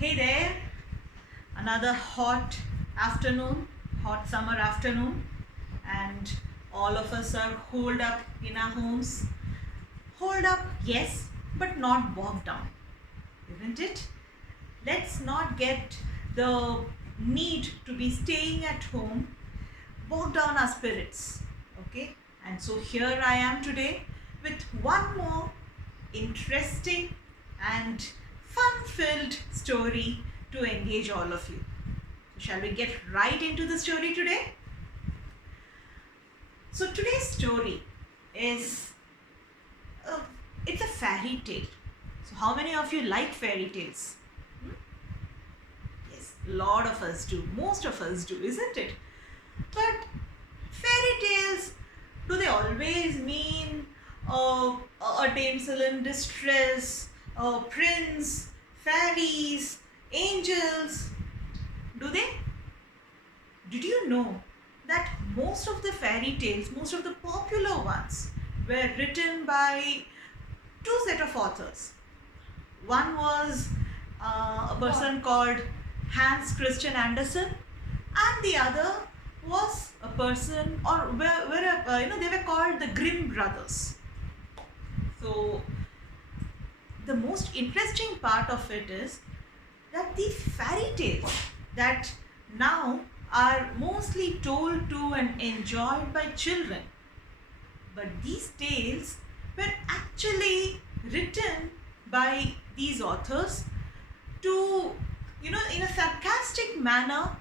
Hey there, another hot summer afternoon, and all of us are holed up in our homes. Holed up, yes, but not bogged down, isn't it? Let's not get the need to be staying at home bog down our spirits, okay? And so here I am today with one more interesting and fun filled story to engage all of you. So, shall we get right into the story today? So, today's story is uh, it's a fairy tale. So, how many of you like fairy tales? Hmm? Yes, a lot of us do. Most of us do, isn't it? But fairy tales, do they always mean a damsel in distress, a prince, fairies, angels? Do they? Did you know that most of the fairy tales, most of the popular ones, were written by two set of authors? One was a person called Hans Christian Andersen, and the other was a person, or they were called the Grimm brothers. So the most interesting part of it is that these fairy tales that now are mostly told to and enjoyed by children, but these tales were actually written by these authors to, in a sarcastic manner,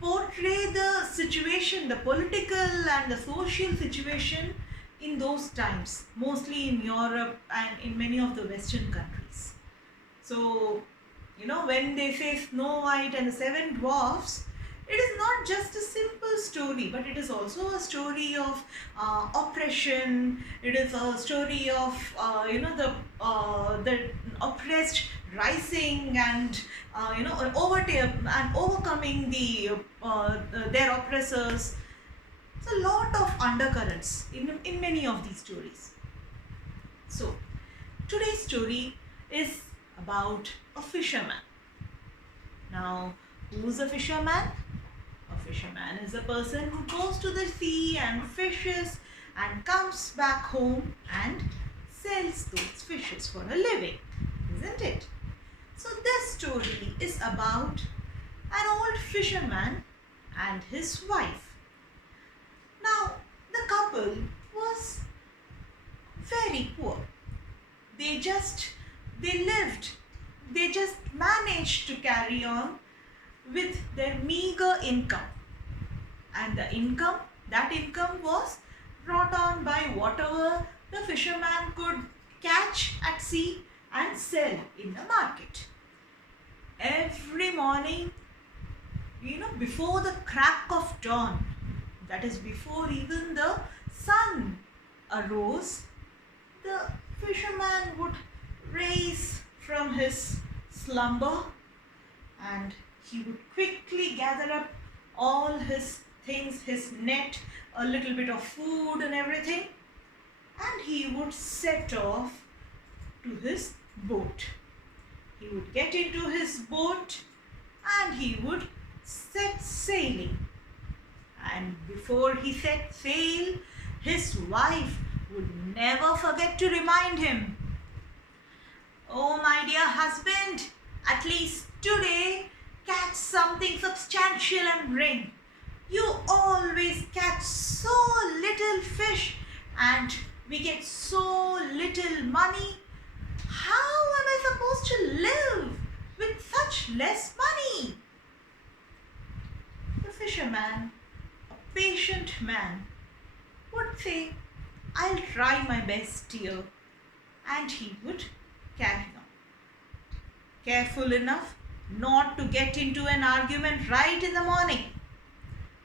portray the situation, the political and the social situation in those times, mostly in Europe and in many of the Western countries. So, when they say Snow White and the Seven Dwarfs, it is not just a simple story, but it is also a story of oppression. It is a story of the oppressed rising and overcoming their oppressors. It's a lot of undercurrents in many of these stories. So today's story is about a fisherman. Now, who's a fisherman? A fisherman is a person who goes to the sea and fishes and comes back home and sells those fishes for a living, isn't it? So this story is about an old fisherman and his wife. Now, the couple was very poor. They lived, they just managed to carry on with their meager income. And that income was brought on by whatever the fisherman could catch at sea and sell in the market. Every morning, before the crack of dawn, that is before even the sun arose, the fisherman would rise from his slumber and he would quickly gather up all his things, his net, a little bit of food and everything, and he would set off to his boat. He would get into his boat and he would set sailing. And before he set sail, his wife would never forget to remind him, "Oh, my dear husband, at least today catch something substantial and bring. You always catch so little fish and we get so little money. How am I supposed to live with such less money?" The fisherman, a patient man, would say, "I'll try my best, dear." And he would carry on. Careful enough not to get into an argument right in the morning.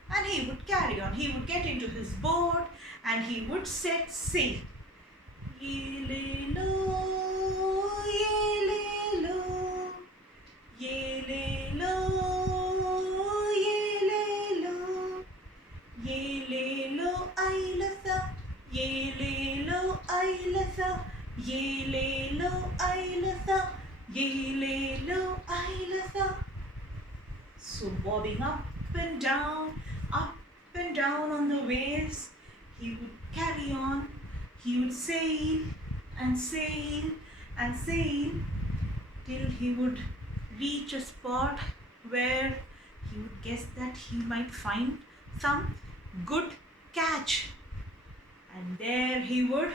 And he would carry on. He would get into his boat and he would set sail. Ye-le-lo, ye-le-lo, ye-le-lo, ye-le-lo, ye-le-lo, ay-la-sa, ye-le-lo, ay-la-sa, ye-le-lo, ay-la-sa, ye-le-lo, Ailasa. So bobbing up and down on the waves, he would carry on. He would sail and sail and sail till he would reach a spot where he would guess that he might find some good catch. And there he would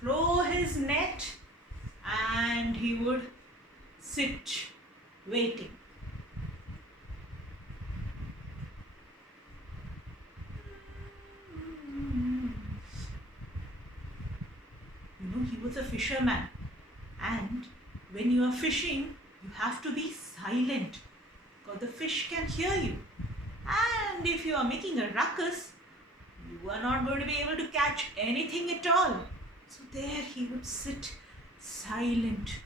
throw his net and he would sit waiting. He was a fisherman, and when you are fishing you have to be silent because the fish can hear you, and if you are making a ruckus you are not going to be able to catch anything at all. So there he would sit silent.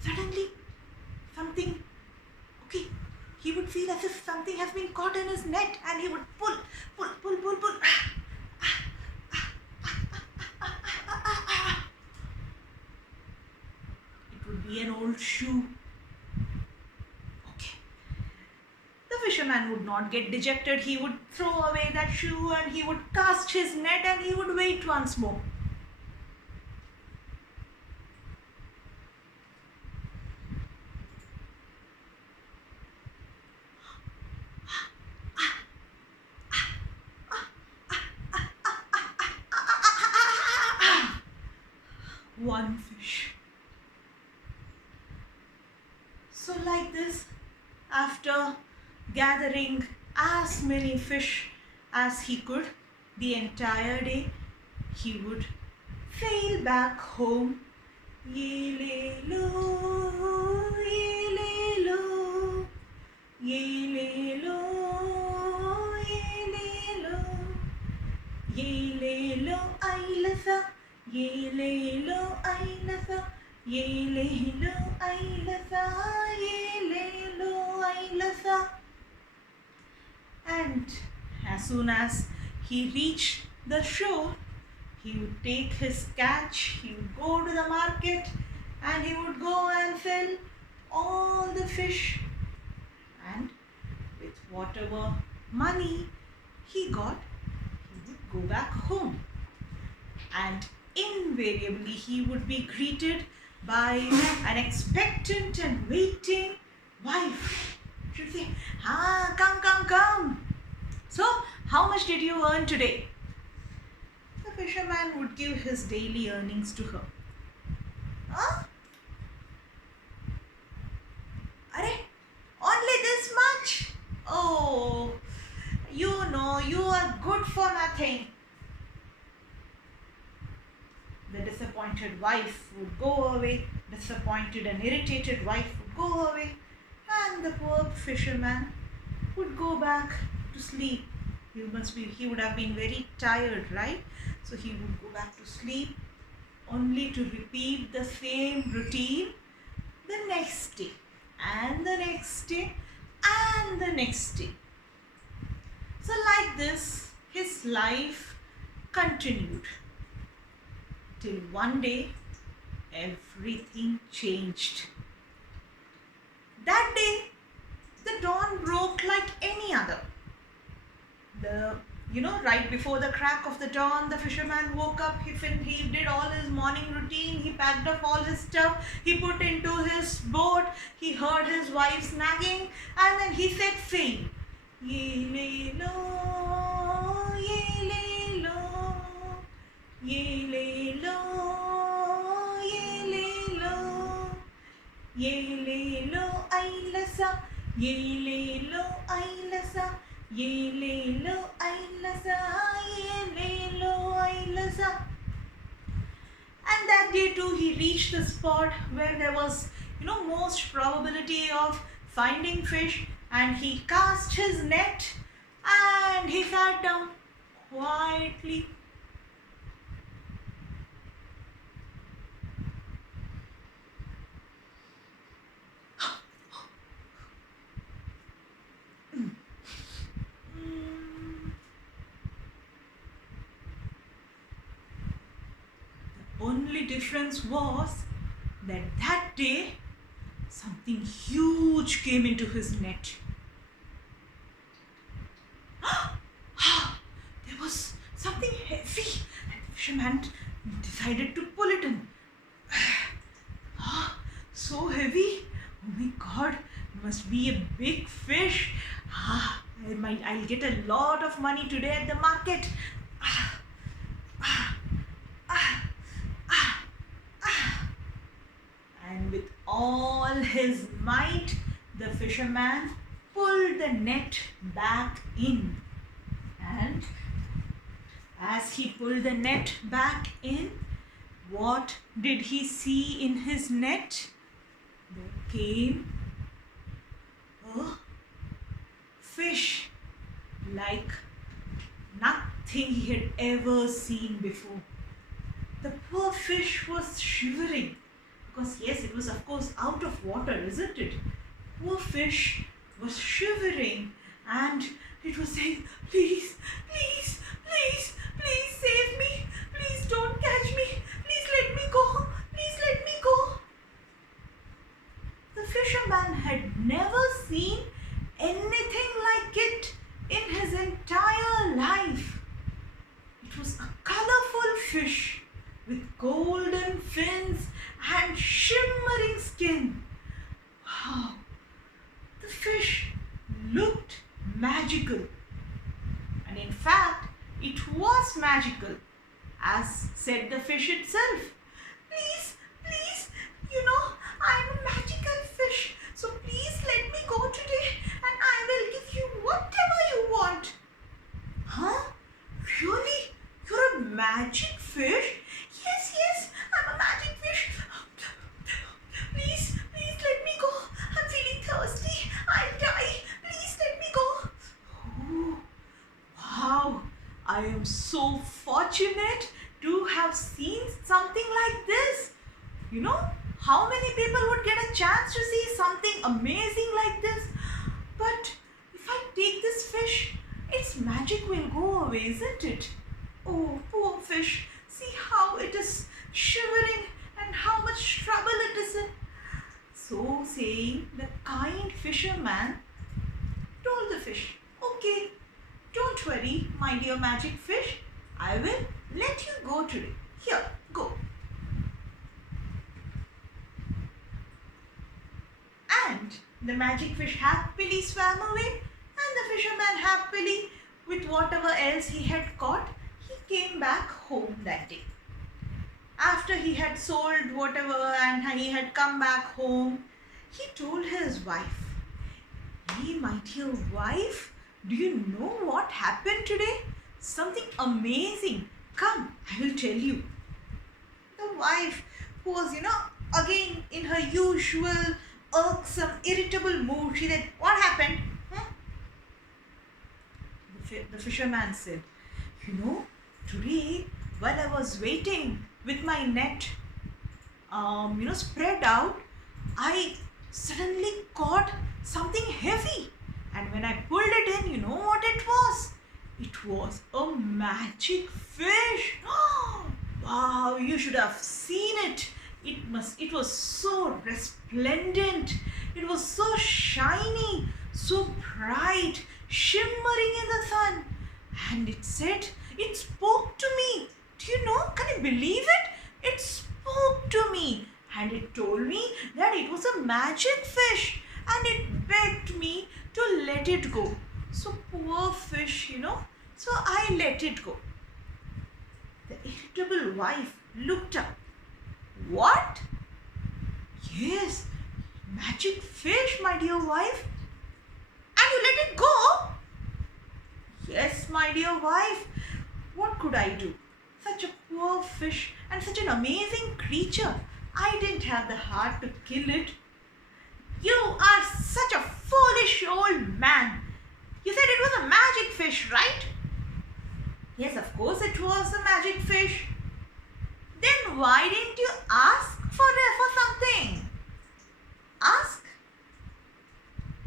Suddenly something, okay, he would feel as if something has been caught in his net, and he would pull. It would be an old shoe. Okay. The fisherman would not get dejected. He would throw away that shoe and he would cast his net and he would wait once more. One fish. So like this, after gathering as many fish as he could the entire day, he would sail back home. Ye-le-lo, ye-le-lo, ye-le-lo, ye-le-lo, ye-le-lo, ailasa, ye-le-lo, ailasa, ye-le-lo, ailasa, ye-le-lo, ailasa. And as soon as he reached the shore, he would take his catch, he would go to the market and he would go and sell all the fish. And with whatever money he got, he would go back home. And invariably he would be greeted by an expectant and waiting wife. She would say, come. So, how much did you earn today? The fisherman would give his daily earnings to her. Huh? Only this much? Oh, you are good for nothing. The disappointed wife would go away. Disappointed and irritated wife would go away. And the poor fisherman would go back to sleep. He would have been very tired, right? So he would go back to sleep only to repeat the same routine the next day and the next day and the next day. So like this, his life continued till one day everything changed. That day, the dawn broke like any other. Right before the crack of the dawn, the fisherman woke up. He did all his morning routine. He packed up all his stuff. He put into his boat. He heard his wife nagging, and then he set sail. Ye-le-lo, ye-le-lo, ye-le-lo, ye-le-lo, ye-le-lo, ailasa, ye-le-lo, ailasa, ye-le-lo, ailasa, ye-le-lo, ailasa. And that day too he reached the spot where there was, most probability of finding fish, and he cast his net and he sat down quietly. Only difference was that that day something huge came into his net. There was something heavy, and the fisherman decided to pull it in. So heavy. Oh my God, it must be a big fish. I'll get a lot of money today at the market. And with all his might, the fisherman pulled the net back in. And as he pulled the net back in, what did he see in his net? There came a fish like nothing he had ever seen before. The poor fish was shivering because, yes, it was of course out of water, isn't it? Poor fish was shivering and it was saying, please, please, please, please save me. Please don't catch me. Please let me go. Please let me go. The fisherman had never seen anything like it in his entire life. It was a colorful fish with golden fins and shimmering skin. Wow! The fish looked magical. And in fact, it was magical, as said the fish itself. Please, please, I'm a magical fish. So please let me go today and I will give you whatever you want. Huh? Really? You're a magic fish? Yes, I'm a magic fish. Please, let me go. I'm feeling thirsty. I'll die. Please let me go. Oh, wow. I am so fortunate to have seen something like this. How many people would get a chance to see something amazing like this? But if I take this fish, its magic will go away, isn't it? Oh, poor fish. See how it is shivering and how much trouble it is in. So saying, the kind fisherman told the fish, okay, don't worry, my dear magic fish. I will let you go today. Here, go. And the magic fish happily swam away, and the fisherman happily, with whatever else he had caught, he came back home that day. After he had sold whatever and he had come back home, he told his wife, hey, my dear wife, do you know what happened today? Something amazing. Come, I will tell you. The wife, who was, again in her usual irksome, irritable mood, she said, what happened? The fisherman said, today while I was waiting with my net, spread out, I suddenly caught something heavy. And when I pulled it in, you know what it was? It was a magic fish. Wow, you should have seen it. It was so resplendent. It was so shiny, so bright, shimmering in the sun. And it spoke to me. Do you know? Can you believe it? It spoke to me. And it told me that it was a magic fish. And it begged me to let it go. So poor fish, So I let it go. The irritable wife looked up. What? Yes, magic fish, my dear wife. And you let it go? Yes, my dear wife. What could I do? Such a poor fish and such an amazing creature. I didn't have the heart to kill it. You are such a foolish old man. You said it was a magic fish, right? Yes, of course it was a magic fish. Then why didn't you ask for something? Ask?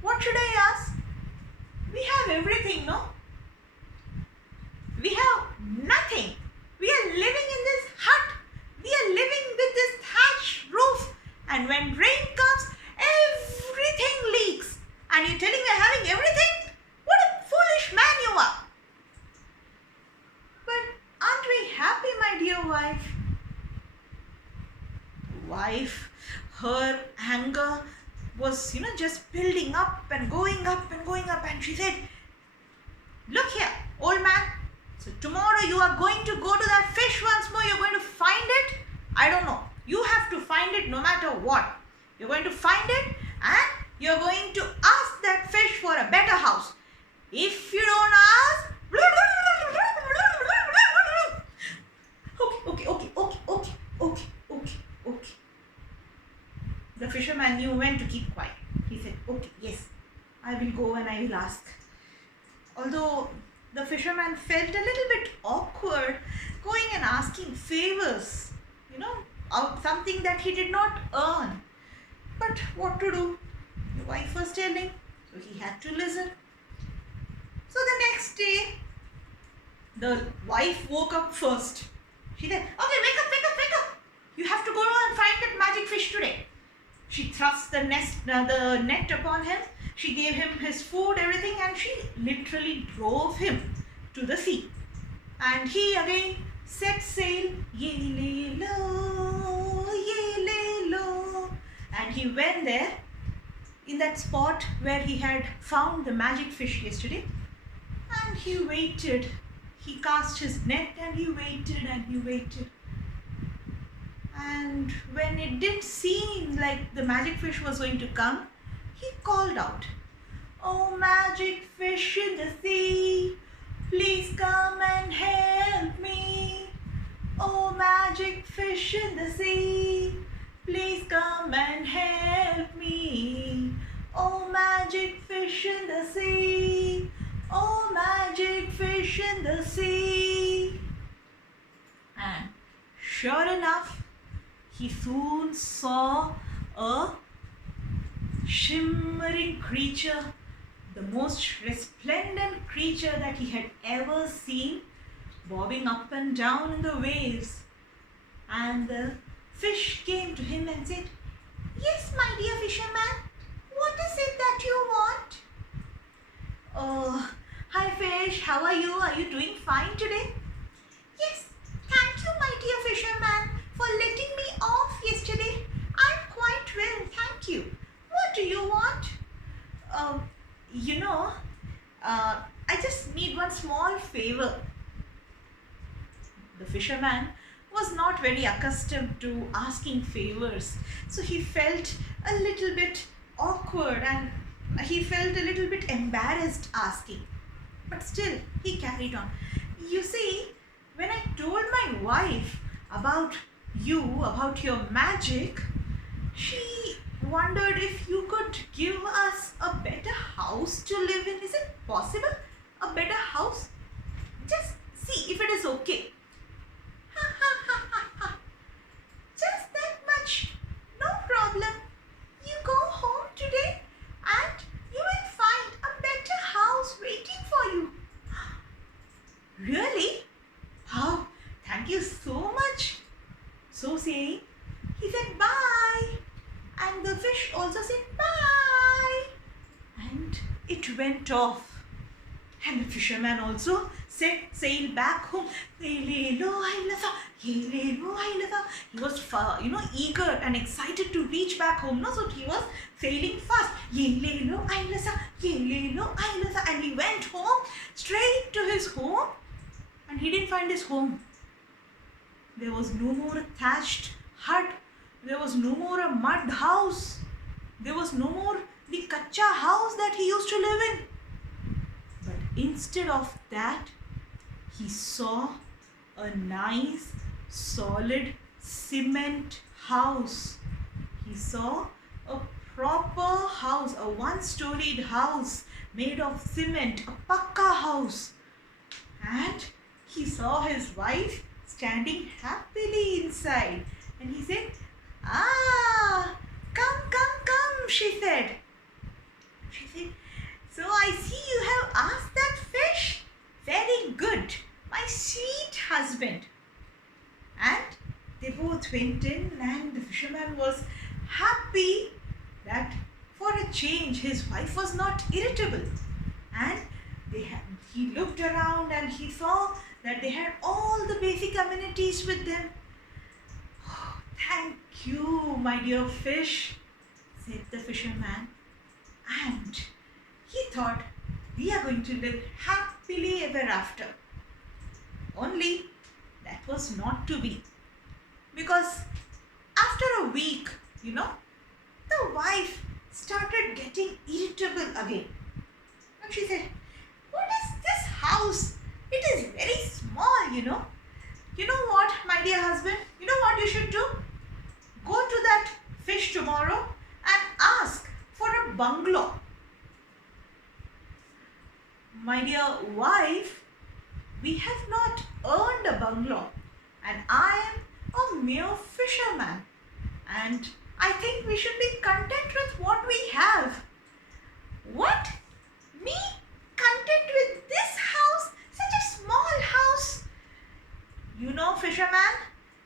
What should I ask? We have everything, no? We have nothing. We are living in this hut. We are wife. Wife, her anger was, just building up and going up and going up, and she said, "Look here, old man. So tomorrow you are going to go to that fish once more. You're going to find it. I don't know. You have to find it no matter what. You're going to find it and you're going to ask that fish for a better house. If you don't ask..." Okay. The fisherman knew when to keep quiet. He said, "Okay, yes, I will go and I will ask." Although the fisherman felt a little bit awkward going and asking favors, out something that he did not earn. But what to do? The wife was telling, so he had to listen. So the next day, the wife woke up first. She said, "Okay, wake up. You have to go and find that magic fish today." She thrust the net upon him. She gave him his food, everything, and she literally drove him to the sea. And he again set sail, "Yele-lo, yele-lo." And he went there in that spot where he had found the magic fish yesterday. And he waited. He cast his net and he waited and he waited. And when it didn't seem like the magic fish was going to come, he called out, "Oh, magic fish in the sea, please come and help me. Oh, magic fish in the sea, please come and help me. Oh, magic fish in the sea, oh, magic fish in the sea." And sure enough, he soon saw a shimmering creature, the most resplendent creature that he had ever seen, bobbing up and down in the waves. And the fish came to him and said, "Yes, my dear fisherman, what is it that you want?" "Oh, hi fish, how are you? Are you doing fine today?" "Yes, thank you, my dear fisherman, for letting me off yesterday. I'm quite well, thank you. What do you want?" I just need one small favor." The fisherman was not very accustomed to asking favors, so he felt a little bit awkward and he felt a little bit embarrassed asking. But still, he carried on. "You see, when I told my wife about your magic, she wondered if you could give us a better house to live in. Is it possible? A better house? Just see if it is okay." "Ha ha ha ha ha. Just that much. No problem. You go home today and you will find a better house waiting for you." "Really? Oh, thank you so much." So saying, he said bye. And the fish also said bye. And it went off. And the fisherman also set sail back home. Yele-lo, yele-lo, yele-lo, yele-lo. He was eager and excited to reach back home. So he was sailing fast. Yele-lo, yele-lo, yele-lo, yele-lo. And he went home, straight to his home. And he didn't find his home. There was no more a thatched hut. There was no more a mud house. There was no more the kacha house that he used to live in. But instead of that, he saw a nice, solid cement house. He saw a proper house, a one-storied house made of cement, a pakka house. And he saw his wife standing happily inside. And he said, "Ah, come, she said. "So I see you have asked that fish. Very good, my sweet husband." And they both went in, and the fisherman was happy that for a change his wife was not irritable. And he looked around and he saw that they had all the basic amenities with them. Thank you, my dear fish, said the fisherman. And he thought, we are going to live happily ever after. Only that was not to be. Because after a week, the wife started getting irritable again. And she said, what is this house? It is very small, You know what, my dear husband? You know what you should do? Go to that fish tomorrow and ask for a bungalow. My dear wife, we have not earned a bungalow, and I am a mere fisherman, and I think we should be content with what we have. What? Me? Content with this house? Such a small house? Fisherman,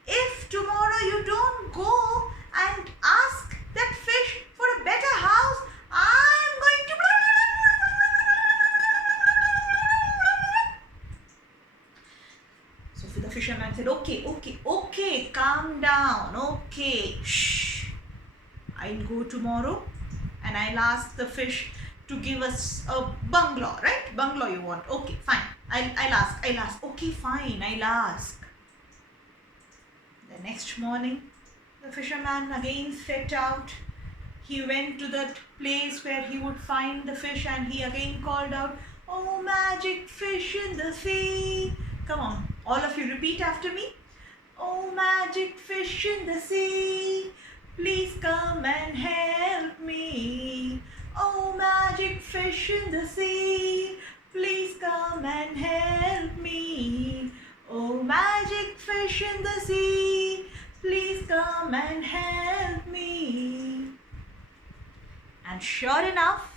if tomorrow you don't go and ask that fish for a better house, I'm going to... So the fisherman said, okay, calm down, okay, shh. I'll go tomorrow and I'll ask the fish to give us a bungalow, right? Bungalow you want. Okay, fine. I'll ask. Okay, fine, I'll ask. The next morning, the fisherman again set out. He went to that place where he would find the fish, and he again called out, "Oh, magic fish in the sea." Come on, all of you repeat after me. "Oh, magic fish in the sea, please come and help me. Oh, magic fish in the sea, please come and help me. Oh, magic fish in the sea, please come and help me." And sure enough,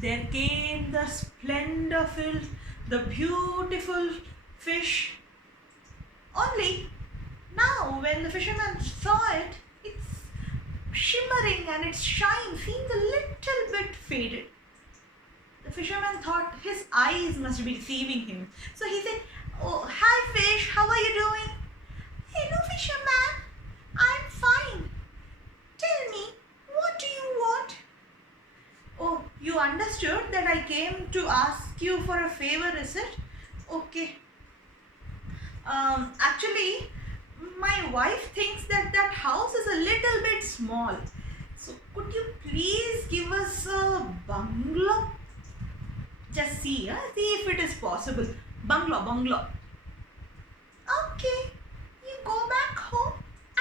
there came the splendor-filled, the beautiful fish. Only now when the fisherman saw it, it's shimmering and its shine seemed a little bit faded. The fisherman thought his eyes must be deceiving him. So he said, "Oh, hi fish, how are you doing?" "Hello fisherman, I'm fine. Tell me, what do you want?" "Oh, you understood that I came to ask you for a favor, is it?" "Okay. Actually, my wife thinks that house is a little bit small. So could you please give us a bungalow? Just see if it is possible. Bungalow. "Okay, you go back home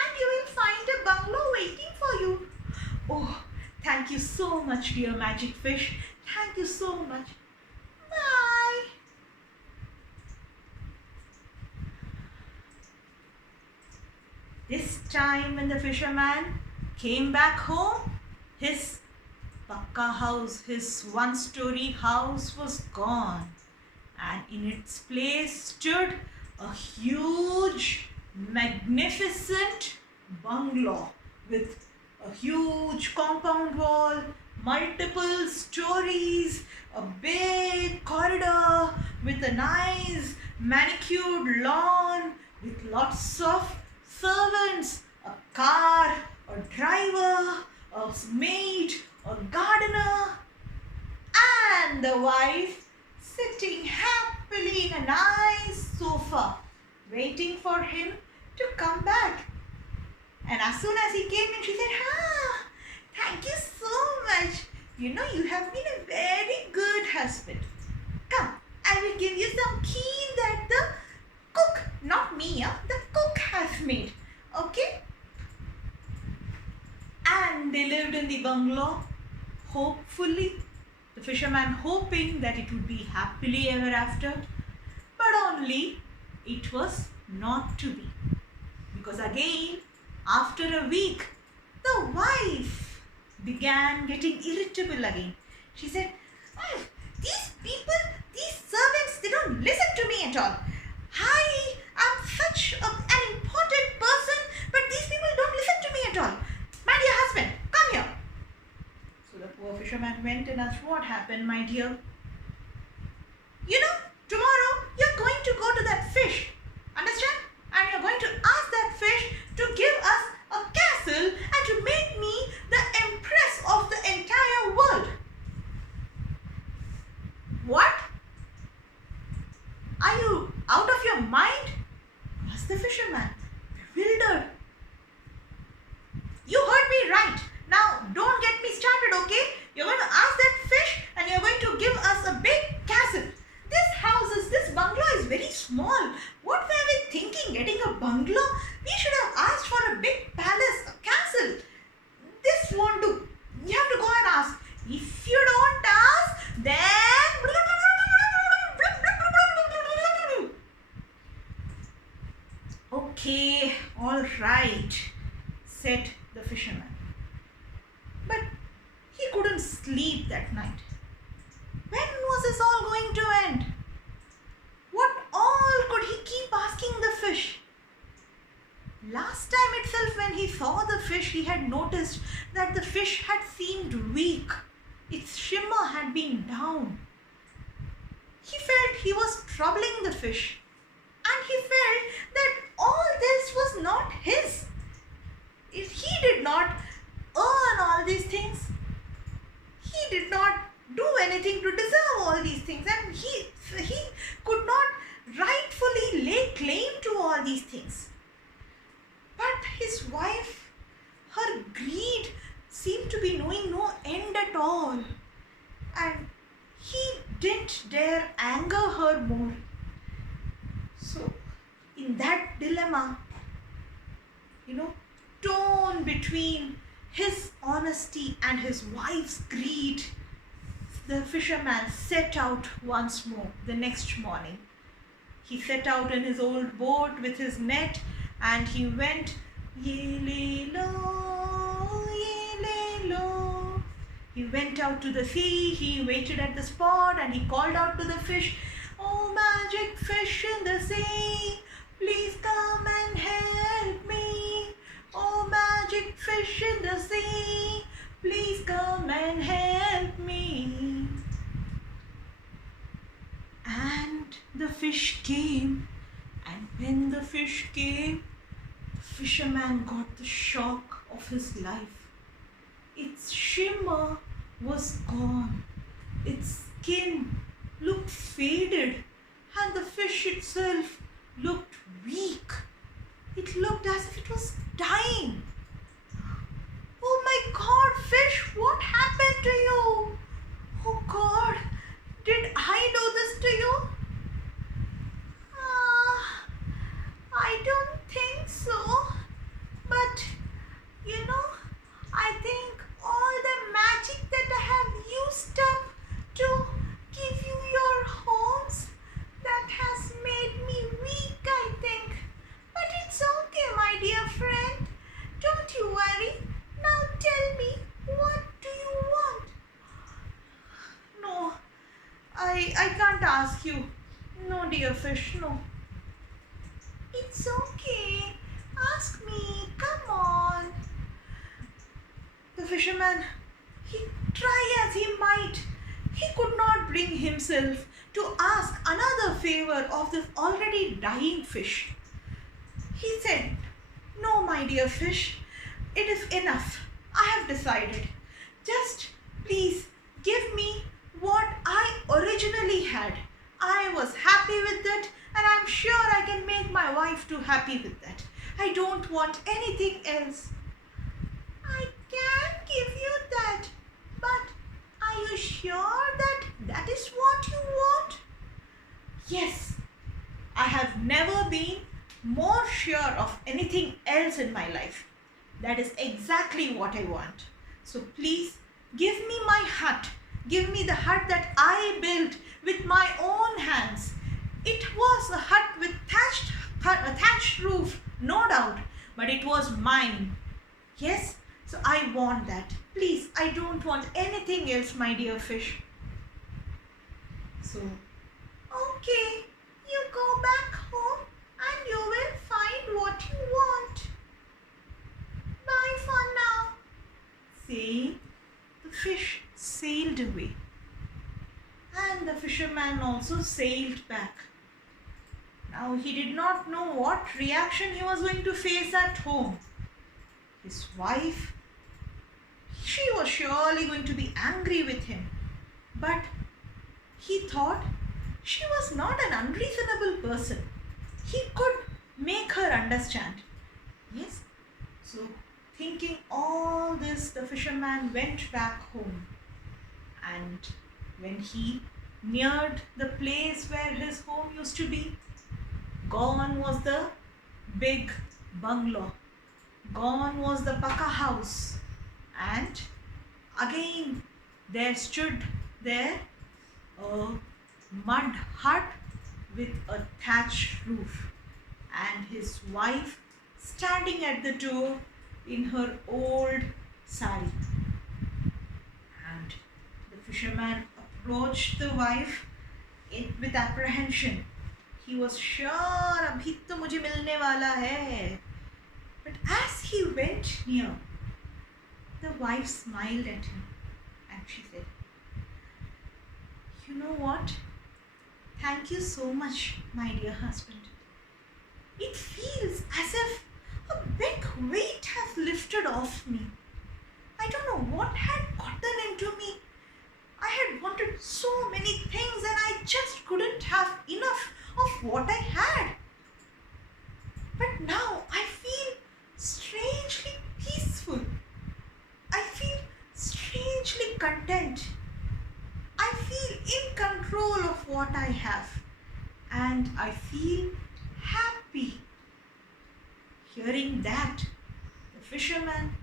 and you will find a bungalow waiting for you." "Oh, thank you so much, dear magic fish. Thank you so much. Bye." This time when the fisherman came back home, his pakka house, his one-story house was gone, and in its place stood a huge, magnificent bungalow with a huge compound wall, multiple stories, a big corridor with a nice manicured lawn with lots of servants, a car, a driver, a maid, a gardener, and the wife sitting happily in a nice sofa, waiting for him to come back. And as soon as he came in, she said, "Thank you so much. You have been a very good husband. Come, I will give you some key that the cook, not me, the cook has made. Okay?" And they lived in the bungalow, hopefully, the fisherman hoping that it would be happily ever after. But only it was not to be. Because again, after a week, the wife began getting irritable again. She said, "These people, these servants, they don't listen to me at all. I'm such an important person, but these people don't listen to me at all. My dear husband, come here." So the poor fisherman went and asked, "What happened, my dear?" "Tomorrow you're going to go to that fish night, said the fisherman. But he couldn't sleep that night. When was this all going to end? What all could he keep asking the fish? Last time itself, when he saw the fish, he had noticed that the fish had seemed weak. Its shimmer had been down. He felt he was troubling the fish, and he felt that all this was not his. He did not earn all these things. He did not do anything to deserve all these things, and he could not rightfully lay claim to all these things. But his wife, her greed seemed to be knowing no end at all, and he didn't dare anger her more. So in that dilemma, torn between his honesty and his wife's greed, the fisherman set out once more the next morning. He set out in his old boat with his net, and he went, ye-lay-lo, ye-lay-lo. He went out to the sea, he waited at the spot, and he called out to the fish, "Oh, magic fish in the sea, please come and help me. Oh, magic fish in the sea, please come and help me." And the fish came, and when the fish came, the fisherman got the shock of his life. Its shimmer was gone, its skin looked faded, and the fish itself looked weak. It looked as if it was dying. "Oh my God, fish, what happened to you? Oh God, did I do this to you?" "I don't think so. But I think all the magic that I have used up to give you your homes, that has made me weak, I think. But it's okay, my dear friend. Don't you worry. Now tell me, what do you want?" "No, I can't ask you. No, dear fish, no." "It's okay. Ask me. Come on." The fisherman, he tried as he might. He could not bring himself to ask another favor of this already dying fish. He said, "No, my dear fish, it is enough. I have decided. Just please give me what I originally had. I was happy with it, and I'm sure I can make my wife too happy with that. I don't want anything else." "I can give you that, but are you sure that that is what you want?" "Yes, I have never been more sure of anything else in my life. That is exactly what I want. So please give me my hut. Give me the hut that I built with my own hands. It was a hut with a thatched roof, no doubt, but it was mine. Yes, so I want that. Please, I don't want anything else, my dear fish." So, "Okay, you go back home and you will find what you want. Bye for now." Saying, the fish sailed away, and the fisherman also sailed back. Now he did not know what reaction he was going to face at home. His wife, she was surely going to be angry with him, but he thought she was not an unreasonable person. He could make her understand. Yes, so thinking all this, the fisherman went back home, and when he neared the place where his home used to be, gone was the big bungalow, gone was the paka house, and again there stood there a mud hut with a thatched roof, and his wife standing at the door in her old sari. And the fisherman approached the wife with apprehension. He was sure abhi to mujhe milne wala hai. But as he went near, the wife smiled at him and she said, "You know what? Thank you so much, my dear husband. It feels as if a big weight has lifted off me. I don't know what had gotten into me. I had wanted so many things and I just couldn't have enough of what I had. But now I feel strangely peaceful. I feel strangely content. I feel in control of what I have. And I feel happy." Hearing that, the fisherman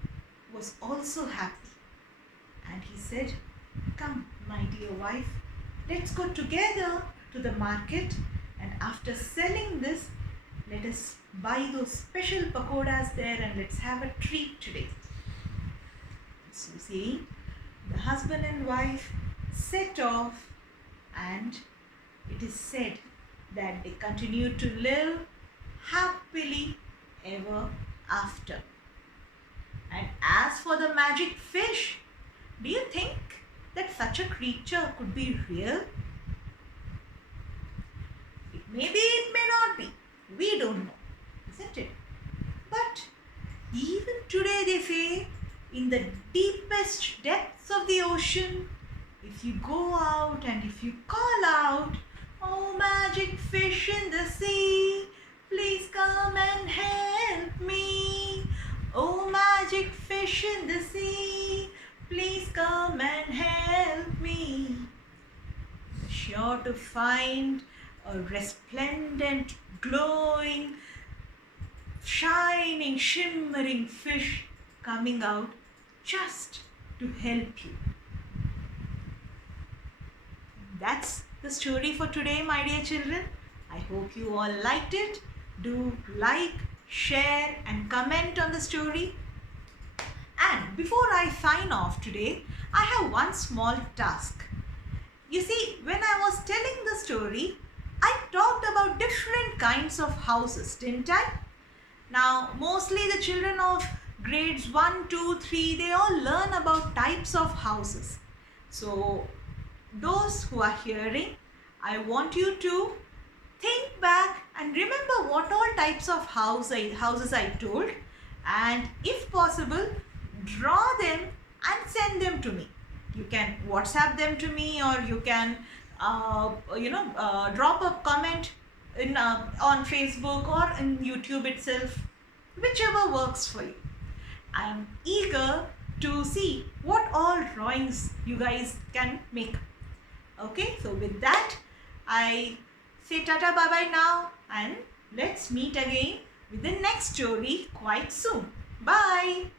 was also happy. And he said, "Come, my dear wife, let's go together to the market, and after selling this, let us buy those special pakoras there and let's have a treat today." So see, the husband and wife set off, and it is said that they continued to live happily ever after. And as for the magic fish, do you think that such a creature could be real? It may not be. We don't know, isn't it? But even today they say, in the deepest depths of the ocean, if you go out and if you call out, "Oh, magic fish in the sea, please come and help me. Oh, magic fish in the sea, please come and help me," you're sure to find a resplendent, glowing, shining, shimmering fish coming out just to help you. That's the story for today, my dear children. I hope you all liked it. Do like, share and comment on the story. And before I sign off today, I have one small task. You see, when I was telling the story, I talked about different kinds of houses, didn't I? Now, mostly the children of grades 1, 2, 3, they all learn about types of houses. So, those who are hearing, I want you to think back and remember what all types of houses I told, and if possible, draw them and send them to me. You can WhatsApp them to me, or you can drop a comment on Facebook or in YouTube itself, whichever works for you. I am eager to see what all drawings you guys can make. Okay, so with that, I say tata bye bye now, and let's meet again with the next story quite soon. Bye.